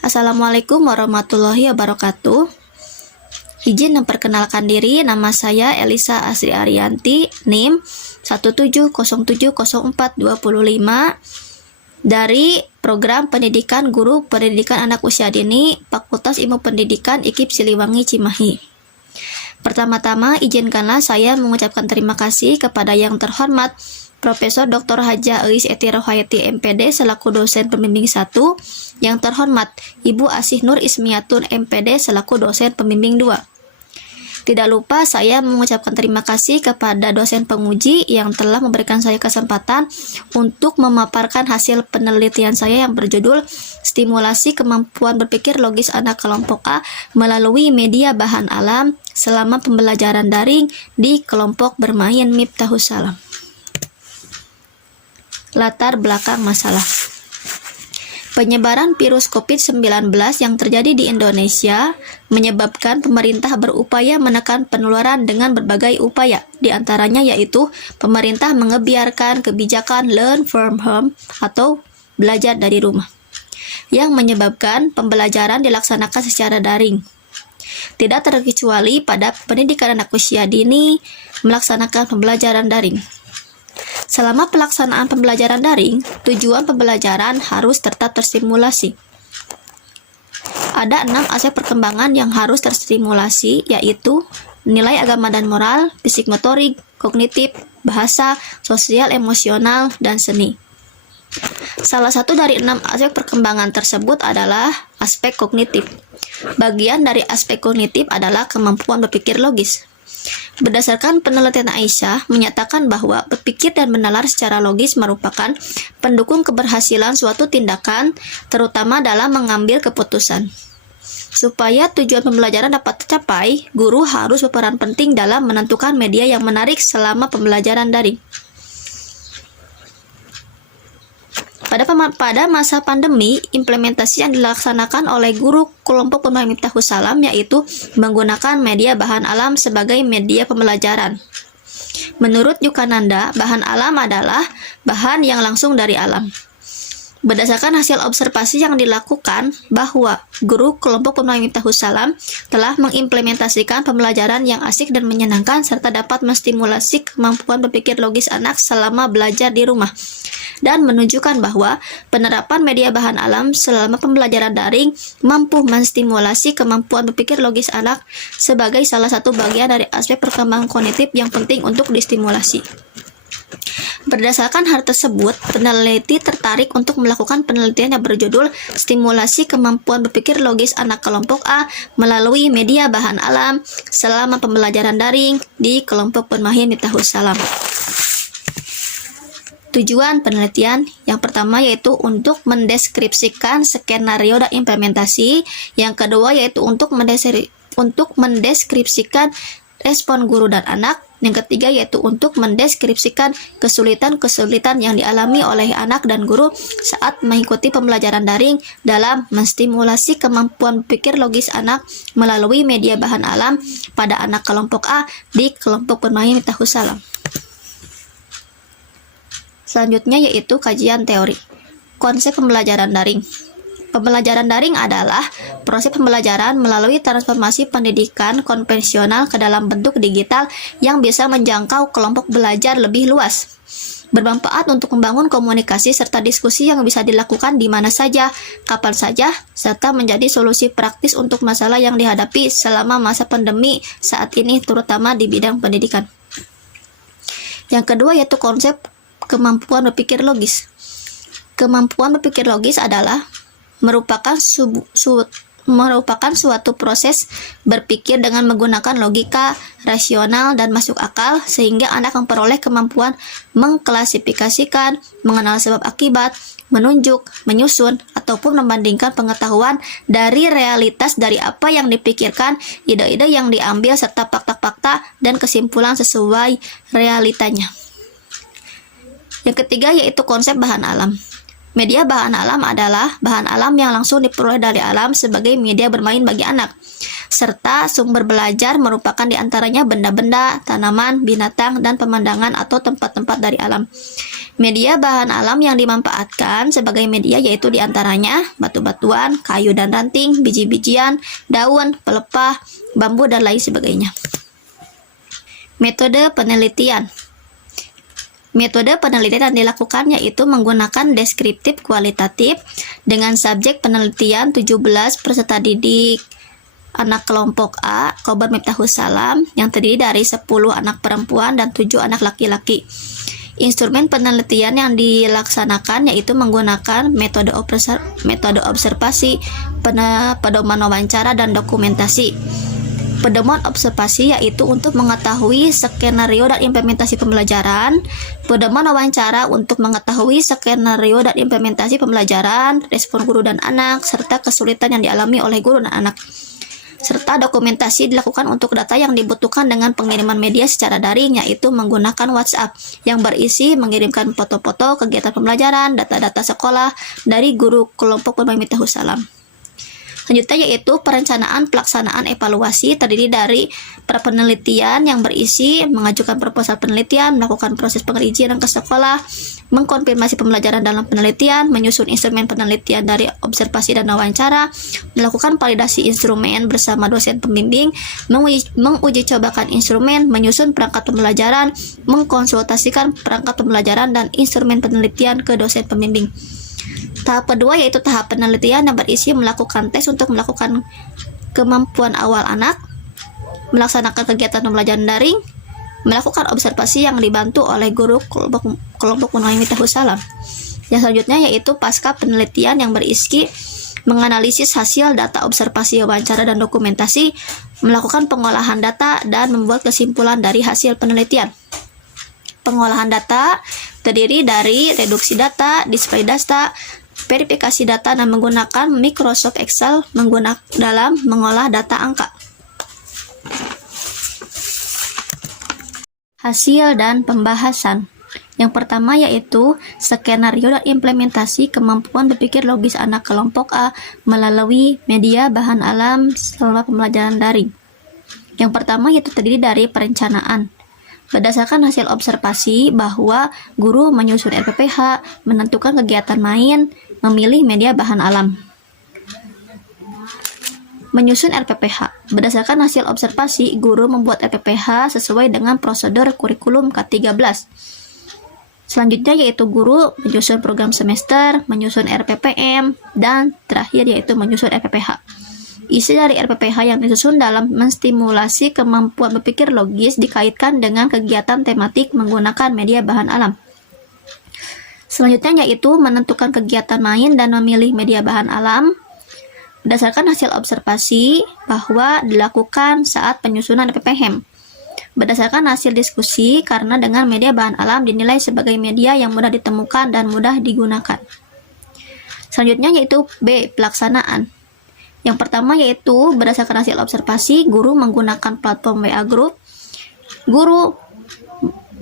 Assalamualaikum warahmatullahi wabarakatuh. Izin memperkenalkan diri, nama saya Elisa Asri Arianti, NIM 170704255 dari Program Pendidikan Guru Pendidikan Anak Usia Dini, Fakultas Ilmu Pendidikan IKIP Siliwangi Cimahi. Pertama-tama, izinkanlah saya mengucapkan terima kasih kepada yang terhormat Profesor Dr. Haja Eis Eti Rohayati MPD selaku dosen pembimbing 1, yang terhormat Ibu Asih Nur Ismiatun MPD selaku dosen pembimbing 2. Tidak lupa saya mengucapkan terima kasih kepada dosen penguji yang telah memberikan saya kesempatan untuk memaparkan hasil penelitian saya yang berjudul Stimulasi Kemampuan Berpikir Logis Anak Kelompok A melalui Media Bahan Alam selama pembelajaran daring di kelompok bermain Miftahus Salam. Latar belakang masalah. Penyebaran virus COVID-19 yang terjadi di Indonesia menyebabkan pemerintah berupaya menekan penularan dengan berbagai upaya, di antaranya yaitu pemerintah mengebiarkan kebijakan learn from home atau belajar dari rumah, yang menyebabkan pembelajaran dilaksanakan secara daring. Tidak terkecuali pada pendidikan anak usia dini melaksanakan pembelajaran daring. Selama pelaksanaan pembelajaran daring, tujuan pembelajaran harus tetap terstimulasi. Ada 6 aspek perkembangan yang harus terstimulasi, yaitu nilai agama dan moral, fisik motorik, kognitif, bahasa, sosial emosional, dan seni. Salah satu dari 6 aspek perkembangan tersebut adalah aspek kognitif. Bagian dari aspek kognitif adalah kemampuan berpikir logis. Berdasarkan penelitian Aisyah, menyatakan bahwa berpikir dan menalar secara logis merupakan pendukung keberhasilan suatu tindakan, terutama dalam mengambil keputusan. Supaya tujuan pembelajaran dapat tercapai, guru harus berperan penting dalam menentukan media yang menarik selama pembelajaran daring. Pada masa pandemi, implementasi yang dilaksanakan oleh guru kelompok bermain Miftahus Salam yaitu menggunakan media bahan alam sebagai media pembelajaran. Menurut Yukananda, bahan alam adalah bahan yang langsung dari alam. Berdasarkan hasil observasi yang dilakukan bahwa guru kelompok bermain Miftahus Salam telah mengimplementasikan pembelajaran yang asik dan menyenangkan serta dapat menstimulasi kemampuan berpikir logis anak selama belajar di rumah, dan menunjukkan bahwa penerapan media bahan alam selama pembelajaran daring mampu menstimulasi kemampuan berpikir logis anak sebagai salah satu bagian dari aspek perkembangan kognitif yang penting untuk distimulasi. Berdasarkan hal tersebut, peneliti tertarik untuk melakukan penelitian yang berjudul Stimulasi Kemampuan Berpikir Logis Anak Kelompok A melalui Media Bahan Alam selama pembelajaran daring di kelompok bermain Miftahus Salam. Tujuan penelitian yang pertama yaitu untuk mendeskripsikan skenario dan implementasi, yang kedua yaitu untuk mendeskripsikan respon guru dan anak, yang ketiga yaitu untuk mendeskripsikan kesulitan-kesulitan yang dialami oleh anak dan guru saat mengikuti pembelajaran daring dalam menstimulasi kemampuan berpikir logis anak melalui media bahan alam pada anak kelompok A di kelompok bermain Miftahus Salam. Selanjutnya yaitu kajian teori. Konsep pembelajaran daring. Pembelajaran daring adalah proses pembelajaran melalui transformasi pendidikan konvensional ke dalam bentuk digital yang bisa menjangkau kelompok belajar lebih luas. Bermanfaat untuk membangun komunikasi serta diskusi yang bisa dilakukan di mana saja, kapan saja, serta menjadi solusi praktis untuk masalah yang dihadapi selama masa pandemi saat ini, terutama di bidang pendidikan. Yang kedua yaitu konsep kemampuan berpikir logis. Kemampuan berpikir logis adalah merupakan suatu proses berpikir dengan menggunakan logika, rasional, dan masuk akal sehingga anak memperoleh kemampuan mengklasifikasikan, mengenal sebab akibat, menunjuk, menyusun, ataupun membandingkan pengetahuan dari realitas dari apa yang dipikirkan, ide-ide yang diambil, serta fakta-fakta dan kesimpulan sesuai realitanya. Yang ketiga yaitu konsep bahan alam. Media bahan alam adalah bahan alam yang langsung diperoleh dari alam sebagai media bermain bagi anak, serta sumber belajar merupakan diantaranya benda-benda, tanaman, binatang, dan pemandangan atau tempat-tempat dari alam. Media bahan alam yang dimanfaatkan sebagai media yaitu diantaranya batu-batuan, kayu dan ranting, biji-bijian, daun, pelepah, bambu, dan lain sebagainya. Metode penelitian. Metode penelitian yang dilakukan yaitu menggunakan deskriptif kualitatif dengan subjek penelitian 17 peserta didik anak kelompok A, Khobar Miftahus Salam, yang terdiri dari 10 anak perempuan dan 7 anak laki-laki. Instrumen penelitian yang dilaksanakan yaitu menggunakan metode observasi, pedoman wawancara, dan dokumentasi. Pedoman observasi yaitu untuk mengetahui skenario dan implementasi pembelajaran, pedoman wawancara untuk mengetahui skenario dan implementasi pembelajaran, respon guru dan anak, serta kesulitan yang dialami oleh guru dan anak. Serta dokumentasi dilakukan untuk data yang dibutuhkan dengan pengiriman media secara daring, yaitu menggunakan WhatsApp yang berisi mengirimkan foto-foto kegiatan pembelajaran, data-data sekolah dari guru kelompok bermain Miftahus Salam. Selanjutnya yaitu perencanaan pelaksanaan evaluasi, terdiri dari penelitian yang berisi mengajukan proposal penelitian, melakukan proses penerizinan ke sekolah, mengkonfirmasi pembelajaran dalam penelitian, menyusun instrumen penelitian dari observasi dan wawancara, melakukan validasi instrumen bersama dosen pembimbing, menguji cobakan instrumen, menyusun perangkat pembelajaran, mengkonsultasikan perangkat pembelajaran dan instrumen penelitian ke dosen pembimbing. Tahap kedua yaitu tahap penelitian yang berisi melakukan tes untuk melakukan kemampuan awal anak, melaksanakan kegiatan pembelajaran daring, melakukan observasi yang dibantu oleh guru kelompok bermain Miftahus Salam. Yang selanjutnya yaitu pasca penelitian yang berisi menganalisis hasil data observasi, wawancara, dan dokumentasi, melakukan pengolahan data, dan membuat kesimpulan dari hasil penelitian. Pengolahan data terdiri dari reduksi data, display data, verifikasi data, dan menggunakan Microsoft Excel dalam mengolah data angka. Hasil dan pembahasan. Yang pertama yaitu skenario dan implementasi kemampuan berpikir logis anak kelompok A melalui media bahan alam selama pembelajaran daring. Yang pertama yaitu terdiri dari perencanaan. Berdasarkan hasil observasi bahwa guru menyusun RPPH, menentukan kegiatan main, memilih media bahan alam. Menyusun RPPH. Berdasarkan hasil observasi, guru membuat RPPH sesuai dengan prosedur kurikulum K13. Selanjutnya yaitu guru menyusun program semester, menyusun RPPM, dan terakhir yaitu menyusun RPPH. Isi dari RPPH yang disusun dalam menstimulasi kemampuan berpikir logis dikaitkan dengan kegiatan tematik menggunakan media bahan alam. Selanjutnya yaitu menentukan kegiatan main dan memilih media bahan alam berdasarkan hasil observasi bahwa dilakukan saat penyusunan RPPM. Berdasarkan hasil diskusi karena dengan media bahan alam dinilai sebagai media yang mudah ditemukan dan mudah digunakan. Selanjutnya yaitu B. Pelaksanaan. Yang pertama yaitu berdasarkan hasil observasi, guru menggunakan platform WA Group. Guru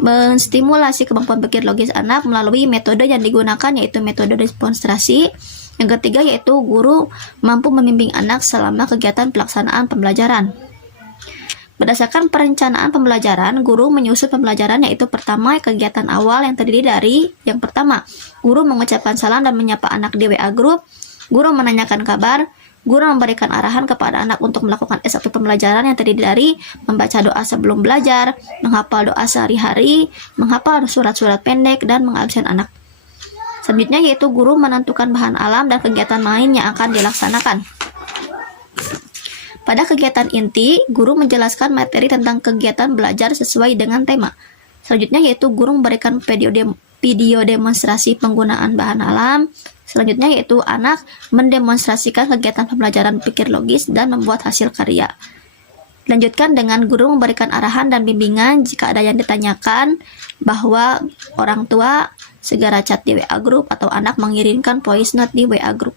menstimulasi kemampuan berpikir logis anak melalui metode yang digunakan yaitu metode demonstrasi. Yang ketiga yaitu guru mampu membimbing anak selama kegiatan pelaksanaan pembelajaran. Berdasarkan perencanaan pembelajaran, guru menyusun pembelajaran yaitu pertama kegiatan awal yang terdiri dari yang pertama, guru mengucapkan salam dan menyapa anak di WA Group, guru menanyakan kabar, guru memberikan arahan kepada anak untuk melakukan SOP pembelajaran yang terdiri dari membaca doa sebelum belajar, menghafal doa sehari-hari, menghafal surat-surat pendek, dan mengabsen anak. Selanjutnya yaitu guru menentukan bahan alam dan kegiatan main yang akan dilaksanakan. Pada kegiatan inti, guru menjelaskan materi tentang kegiatan belajar sesuai dengan tema. Selanjutnya yaitu guru memberikan video demonstrasi penggunaan bahan alam. Selanjutnya yaitu anak mendemonstrasikan kegiatan pembelajaran pikir logis dan membuat hasil karya. Lanjutkan dengan guru memberikan arahan dan bimbingan jika ada yang ditanyakan, bahwa orang tua segera chat di WA Group atau anak mengirimkan voice note di WA Group.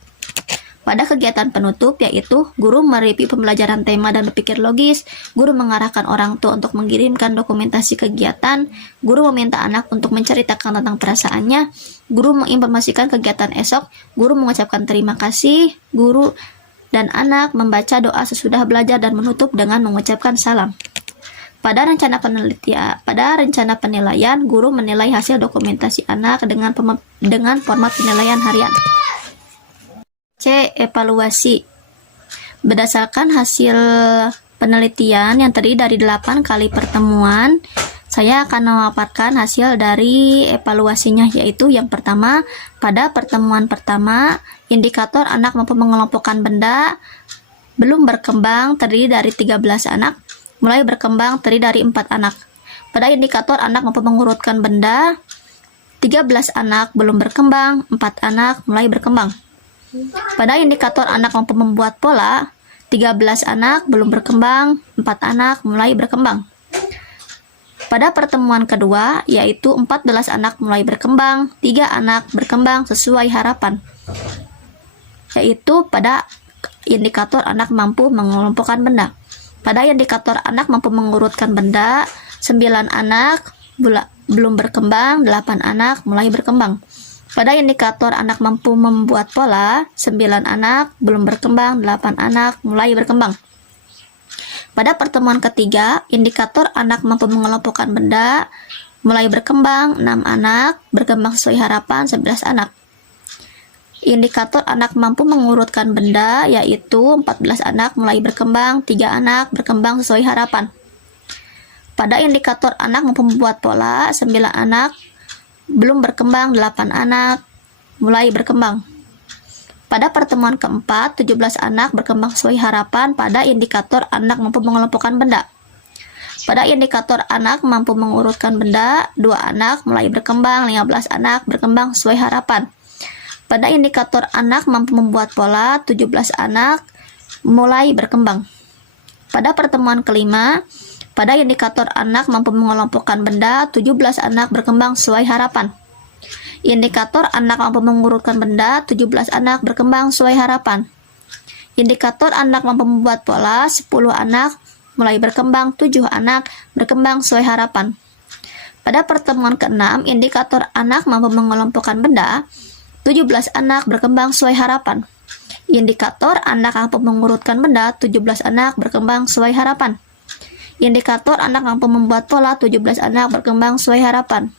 Pada kegiatan penutup, yaitu guru mereview pembelajaran tema dan berpikir logis, guru mengarahkan orang tua untuk mengirimkan dokumentasi kegiatan, guru meminta anak untuk menceritakan tentang perasaannya, guru menginformasikan kegiatan esok, guru mengucapkan terima kasih, guru dan anak membaca doa sesudah belajar dan menutup dengan mengucapkan salam. Pada rencana penilaian, guru menilai hasil dokumentasi anak dengan format penilaian harian. C. Evaluasi. Berdasarkan hasil penelitian yang terdiri dari 8 kali pertemuan, saya akan memaparkan hasil dari evaluasinya, yaitu yang pertama, pada pertemuan pertama, indikator anak mampu mengelompokkan benda belum berkembang terdiri dari 13 anak, mulai berkembang terdiri dari 4 anak. Pada indikator anak mampu mengurutkan benda, 13 anak belum berkembang, 4 anak mulai berkembang. Pada indikator anak mampu membuat pola, 13 anak belum berkembang, 4 anak mulai berkembang. Pada pertemuan kedua, yaitu 14 anak mulai berkembang, 3 anak berkembang sesuai harapan. Yaitu pada indikator anak mampu mengelompokkan benda. Pada indikator anak mampu mengurutkan benda, 9 anak belum berkembang, 8 anak mulai berkembang. Pada indikator anak mampu membuat pola, 9 anak belum berkembang, 8 anak mulai berkembang. Pada pertemuan ketiga, indikator anak mampu mengelompokkan benda mulai berkembang, 6 anak berkembang sesuai harapan, 11 anak. Indikator anak mampu mengurutkan benda, yaitu 14 anak mulai berkembang, 3 anak berkembang sesuai harapan. Pada indikator anak mampu membuat pola, 9 anak belum berkembang, 8 anak mulai berkembang. Pada pertemuan keempat, 17 anak berkembang sesuai harapan pada indikator anak mampu mengelompokkan benda. Pada indikator anak mampu mengurutkan benda, 2 anak mulai berkembang, 15 anak berkembang sesuai harapan. Pada indikator anak mampu membuat pola, 17 anak mulai berkembang. Pada pertemuan kelima, pada indikator anak mampu mengelompokkan benda, 17 anak berkembang sesuai harapan. Indikator anak mampu mengurutkan benda, 17 anak berkembang sesuai harapan. Indikator anak mampu membuat pola, 10 anak mulai berkembang, 7 anak berkembang sesuai harapan. Pada pertemuan ke-6, indikator anak mampu mengelompokkan benda, 17 anak berkembang sesuai harapan. Indikator anak mampu mengurutkan benda, 17 anak berkembang sesuai harapan. Indikator anak mampu membuat pola, 17 anak berkembang sesuai harapan.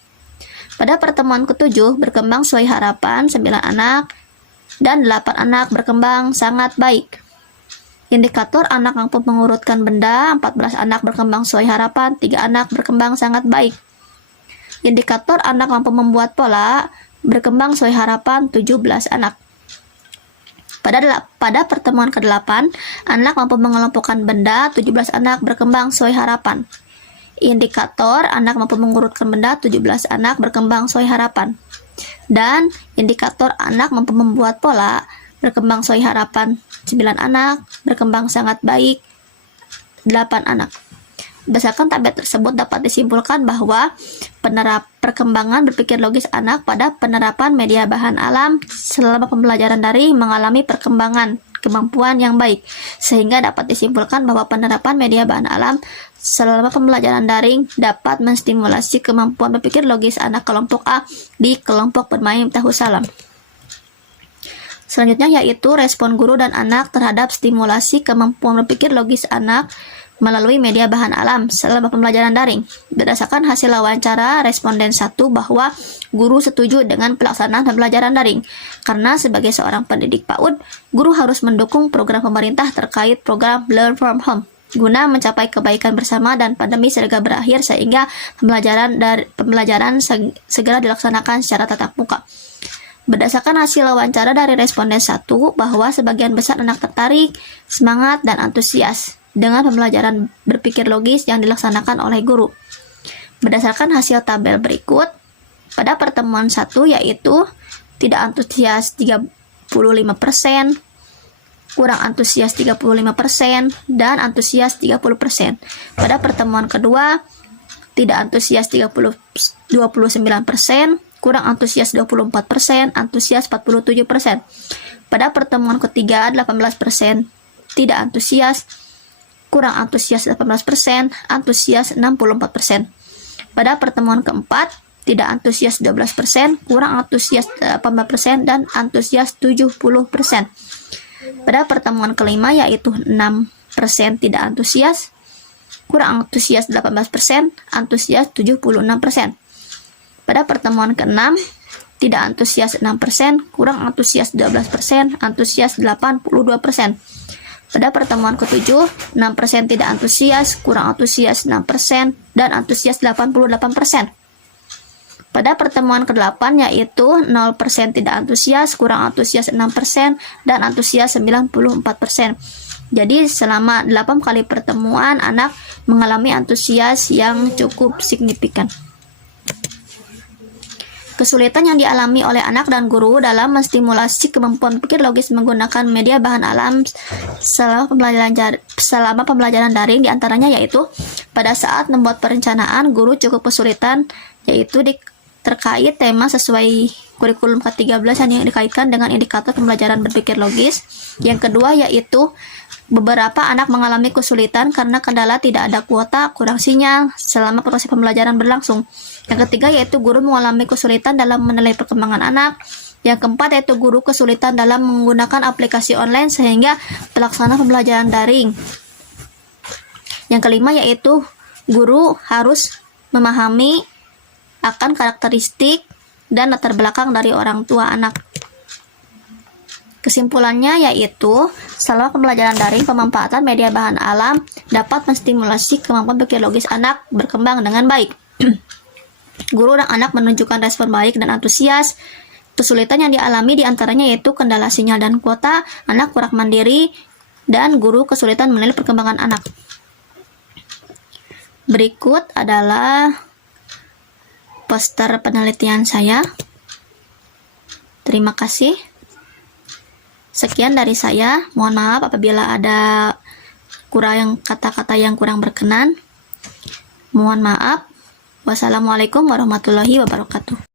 Pada pertemuan ke-7, berkembang sesuai harapan, 9 anak dan 8 anak berkembang sangat baik. Indikator anak mampu mengurutkan benda, 14 anak berkembang sesuai harapan, 3 anak berkembang sangat baik. Indikator anak mampu membuat pola, berkembang sesuai harapan, 17 anak. Pada pertemuan ke-8, anak mampu mengelompokkan benda, 17 anak berkembang sesuai harapan. Indikator anak mampu mengurutkan benda, 17 anak berkembang sesuai harapan. Dan indikator anak mampu membuat pola, berkembang sesuai harapan, 9 anak berkembang sangat baik, 8 anak. Berdasarkan tabel tersebut dapat disimpulkan bahwa perkembangan berpikir logis anak pada penerapan media bahan alam selama pembelajaran daring mengalami perkembangan kemampuan yang baik, sehingga dapat disimpulkan bahwa penerapan media bahan alam selama pembelajaran daring dapat menstimulasi kemampuan berpikir logis anak kelompok A di kelompok bermain tahu salam. Selanjutnya yaitu respon guru dan anak terhadap stimulasi kemampuan berpikir logis anak melalui media bahan alam selama pembelajaran daring. Berdasarkan hasil wawancara responden 1 bahwa guru setuju dengan pelaksanaan pembelajaran daring, karena sebagai seorang pendidik PAUD, guru harus mendukung program pemerintah terkait program Learn from Home guna mencapai kebaikan bersama dan pandemi segera berakhir sehingga pembelajaran segera dilaksanakan secara tatap muka. Berdasarkan hasil wawancara dari responden 1 bahwa sebagian besar anak tertarik, semangat, dan antusias dengan pembelajaran berpikir logis yang dilaksanakan oleh guru. Berdasarkan hasil tabel berikut, pada pertemuan 1 yaitu tidak antusias 35%, kurang antusias 35%, dan antusias 30%. Pada pertemuan kedua, tidak antusias 29%, kurang antusias 24%, antusias 47%. Pada pertemuan ketiga 18% tidak antusias, kurang antusias 18%, antusias 64%. Pada pertemuan keempat tidak antusias 12%, kurang antusias 18%, dan antusias 70%. Pada pertemuan kelima yaitu 6% tidak antusias, kurang antusias 18%, antusias 76%. Pada pertemuan keenam tidak antusias 6%, kurang antusias 12%, antusias 82%. Pada pertemuan ketujuh 6% tidak antusias, kurang antusias 6%, dan antusias 88%. Pada pertemuan ke-8 yaitu 0% tidak antusias, kurang antusias 6%, dan antusias 94%. Jadi selama 8 kali pertemuan anak mengalami antusias yang cukup signifikan. Kesulitan yang dialami oleh anak dan guru dalam menstimulasi kemampuan pikir logis menggunakan media bahan alam selama pembelajaran daring diantaranya yaitu pada saat membuat perencanaan guru cukup kesulitan yaitu terkait tema sesuai kurikulum ke-13 yang dikaitkan dengan indikator pembelajaran berpikir logis. Yang kedua yaitu beberapa anak mengalami kesulitan karena kendala tidak ada kuota, kurang sinyal selama proses pembelajaran berlangsung. Yang ketiga yaitu guru mengalami kesulitan dalam menilai perkembangan anak. Yang keempat yaitu guru kesulitan dalam menggunakan aplikasi online sehingga pelaksanaan pembelajaran daring. Yang kelima yaitu guru harus memahami akan karakteristik dan latar belakang dari orang tua anak. Kesimpulannya yaitu, selama pembelajaran daring, pemanfaatan media bahan alam dapat menstimulasi kemampuan pikir logis anak berkembang dengan baik. Guru dan anak menunjukkan respon baik dan antusias. Kesulitan yang dialami diantaranya yaitu kendala sinyal dan kuota, anak kurang mandiri, dan guru kesulitan menilai perkembangan anak. Berikut adalah poster penelitian saya. Terima kasih. Sekian dari saya. Mohon maaf apabila ada kata-kata yang kurang berkenan. Mohon maaf. Wassalamualaikum warahmatullahi wabarakatuh.